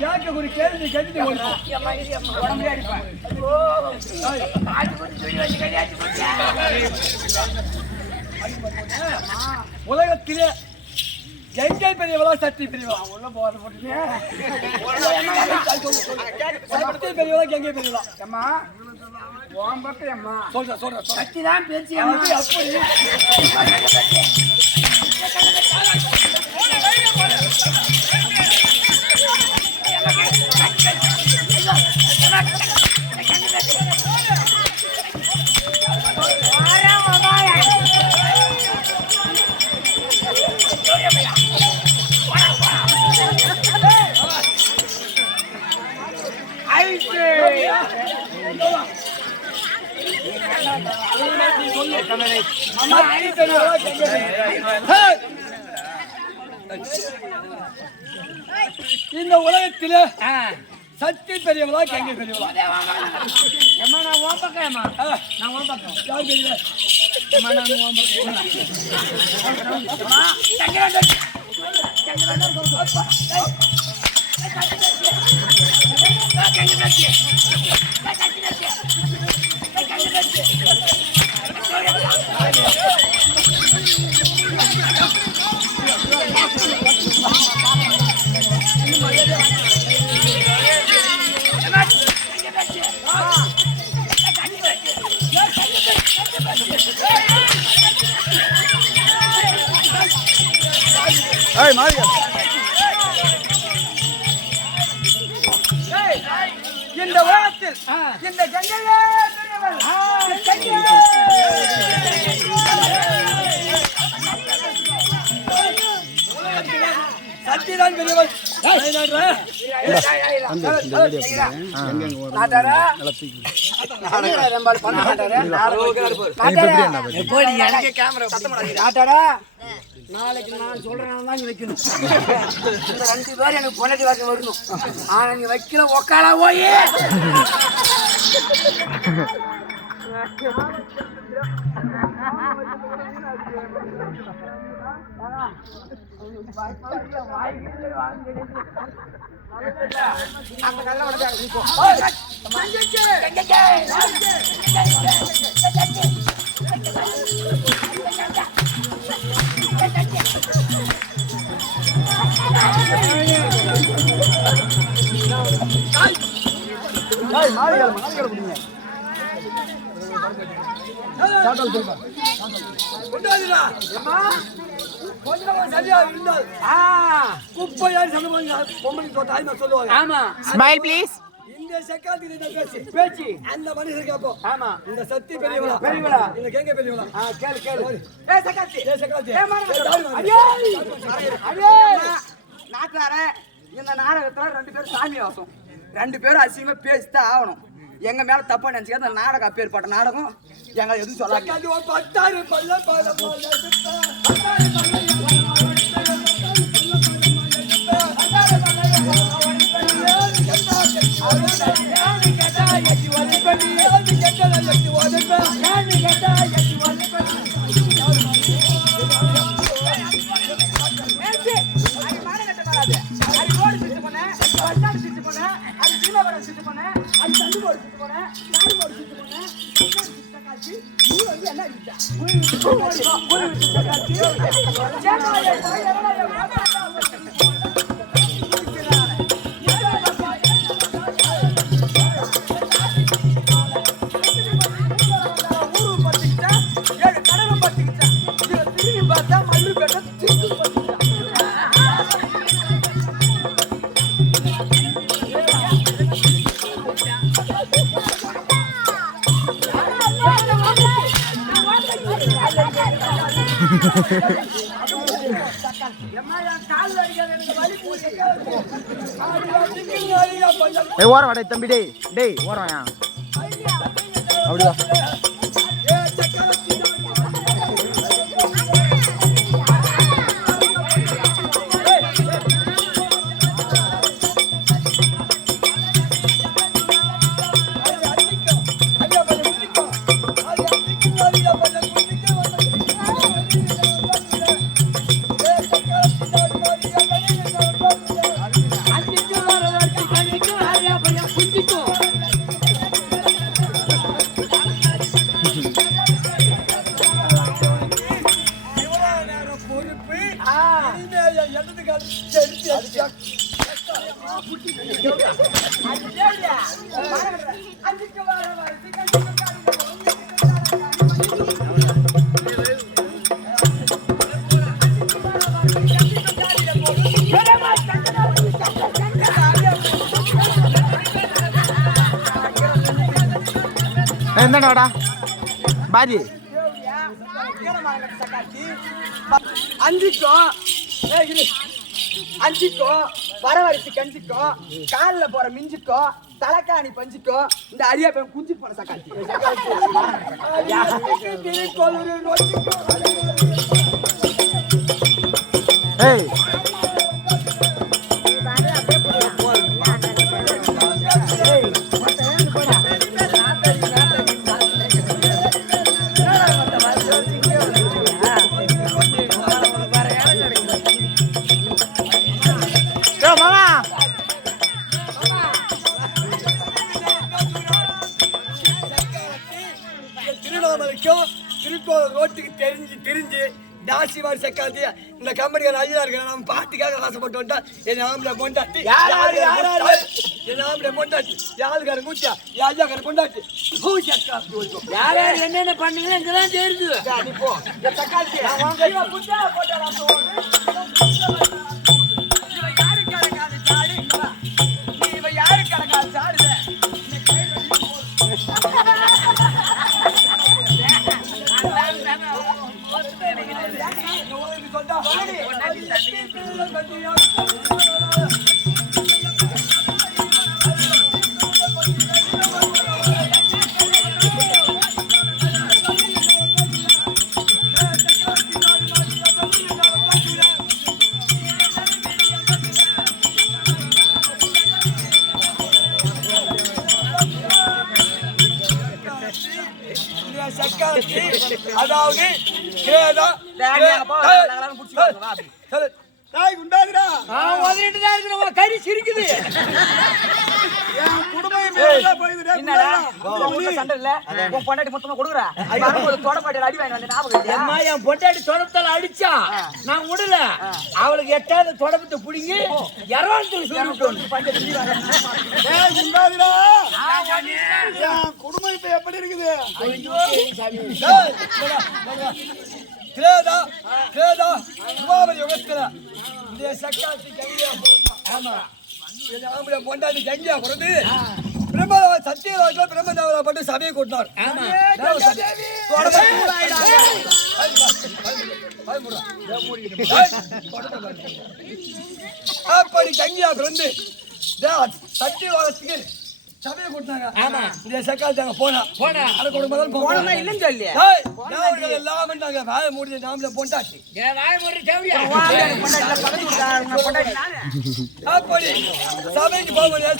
கேட்க ஒரு கேள்வி கேட்டு உலகத்திலே எங்கே பெரியவளா சக்தி பெரியவளா உள்ள போகாத போட்டீங்க சக்தி பெரியவளா எங்கே பெரியவளா அம்மா அம்மா சொல்ற சக்தி தான் பேச்சு அப்படி இந்த உலகத்திலே சக்தி பெரியவளா எங்க பெரியவளா நான் ஓம் பக்கம் நான் ஓம் பக்கம் யார் பெரியவா நான் ஓம் இந்த உலகத்தில் இந்த கங்கையே சத்திதான் பெரியவள் நாளைக்கு நான் சொல்றேன் தான் வைக்கணும் 2 பேர் எனக்கு பொண்டாட்டி வாக்க வரணும் ஆனா நீ வைக்கல உக்காலா போய் அந்த நல்ல Smile please. இந்த செக்காத்தி பேச்சு அந்த மனுஷன் கேப்போம். ஆமா இந்த சக்தி பெரியவளா இந்த கேங்க பெரியவளா கேளு செக்காத்தி நாட்டாரே இந்த நாடகத்துல 2 பேரும் சாமி வாசம் 2 பேரும் அசிங்கமா பேசிதான் ஆகணும். எங்க மேல தப்பா நினைச்சுக்க அந்த நாடகம் அப்பேற்பட்ட நாடகம் எங்களை எதுவும் சொல்லாது. ஓரம் வாடா தம்பி டேய் ஓரம் அப்படிதான் அஞ்சு என்னடா பாதி அஞ்சுக்கோ வரவரிசி கஞ்சிக்கோ காலில் போற மிஞ்சிக்கோ தலைக்காணி பஞ்சிக்கோ இந்த அரியா பேர் குஞ்சு போன சக்காத்தி ஏய் திருவண்ணாமலைக்கும் திருக்கோவில் ரோட்டுக்கு தெரிஞ்சு தாசி மாதிரி சக்காத்தி இந்த கம்பெனிக்கார ஐயா இருக்கிற நம்ம பாட்டுக்காக ஆசைப்பட்டு வந்தா என் ஆம்பளை கொண்டாட்டி என் ஆம்பளை கொண்டாட்டி யாருக்கார கூச்சா யாருக்கார கொண்டாட்டி யார் யார் என்னென்ன பண்ணுங்க இங்கதான் தெரியுது போ சக்காத்தி அதாவது கறி சிரிக்குது சண்டை இல்ல உன் பொண்டாட்டி மொத்தமா கொடுக்குறா தொடப்பாட்டியில் அடி வாங்கி வந்து ஞாபகம் என் பொண்டாட்டி தொடப்பத்தால அடிச்சா நான் விடல அவளுக்கு எட்டாவது தொடப்பத்தை பிடிங்கி இரவாந்தூர் குடும்பம் இப்ப எப்படி இருக்குது பொண்டாட்டி கங்கியா பிறந்து சத்தியவாதில பிரம்மதேவரா பட்டு சபையை கூட்டினார். அப்படி கங்கியா பிறந்து சத்தியவாதத்துக்கு சபையை கூட்டினாங்க. இந்த சக்காலத்தாங்க போனா அதுக்கு ஒரு முதல் போனா இல்லன்னு சொல்லி எல்லாம் பண்ணாங்க. வாய மூடி நாமளே பொண்டாட்டி அப்படி சபைக்கு போக முடியாது.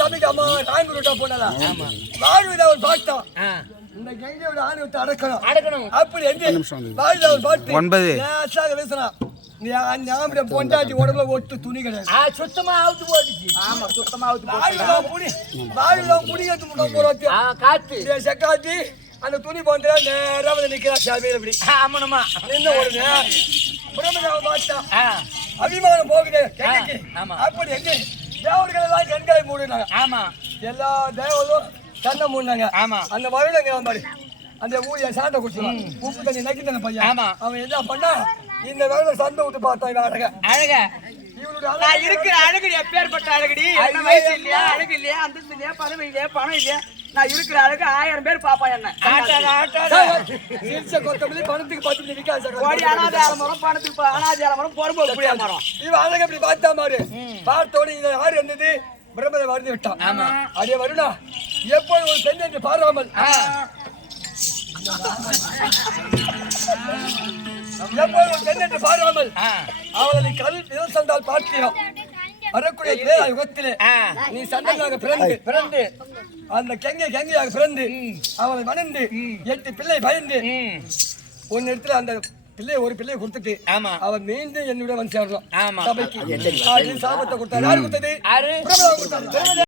சபைக்கு அம்மா நான்கு போனா வாழ்விட ஒரு பாட்டம் இந்த கங்கையோட ஆணையத்தை அடக்கணும். அப்படி வாழ்விட ஒரு பாட்டு 9 பேசுறான். பொண்டாட்டி உடம்புல ஒட்டு துணி கிடையாது. சுத்தமா அவுத்து போட்டுச்சு. ஆமா சுத்தமா காத்து செக்காத்தி அந்த துணி போன்ற நேரம் நிக்கிறா சாமியில இப்படி ஆமாமா நின்று ஓடுங்க. பார்த்தான் அபிமானம் போகுது. அப்படி எங்க தேவர்கள் எல்லாம் கண்காய் மூடினாங்க. ஆமா எல்லா தேவரும் கண்ணை மூடினாங்க. ஆமா அந்த மழைங்க மாதிரி அந்த ஊழிய சாண்டை குடிச்சுவான். உப்பு தண்ணி நக்கித்தான பையன். அவன் என்ன பண்ணா இந்த வேலை சண்டை விட்டு பார்த்தா அழக இவனுடைய இருக்கிற அழகு எப்பேற்பட்ட அழகுடி. வயசு இல்லையா, அழகு இல்லையா, அந்தஸ்து இல்லையா, பதவி இல்லையா, பணம் இல்லையா, நான் இருக்கிற அழகு 1000 பேர் பாப்பா என்ன கொத்தமல்லி பணத்துக்கு 10 விற்காது. கோடி அனாதார மரம் பணத்துக்கு அனாதார மரம் பொறுப்பு புளியா மரம். இவன் அழகு அப்படி பார்த்தா மாதிரி பார்த்தோட இதை யாரு என்னது பிரம்மதை வருந்து விட்டான். அதே வருடா எப்போது ஒரு பெண் என்று பாராமல் பாராமல் அவளை கல் சந்தால் பார்க்கிறோம். வரக்கூடிய யுகத்திலே நீ சண்டையாக பிறந்து அந்த கங்கையாக பிறந்து அவளை மணந்து 8 பிள்ளை பயந்து ஒன்னு இடத்துல அந்த பிள்ளைய ஒரு பிள்ளையை கொடுத்துட்டு அவன் மீண்டும் என்னுடைய வந்து சேரலாம். சபைக்கு சாபத்தை கொடுத்தாரு. யாரு கொடுத்தது?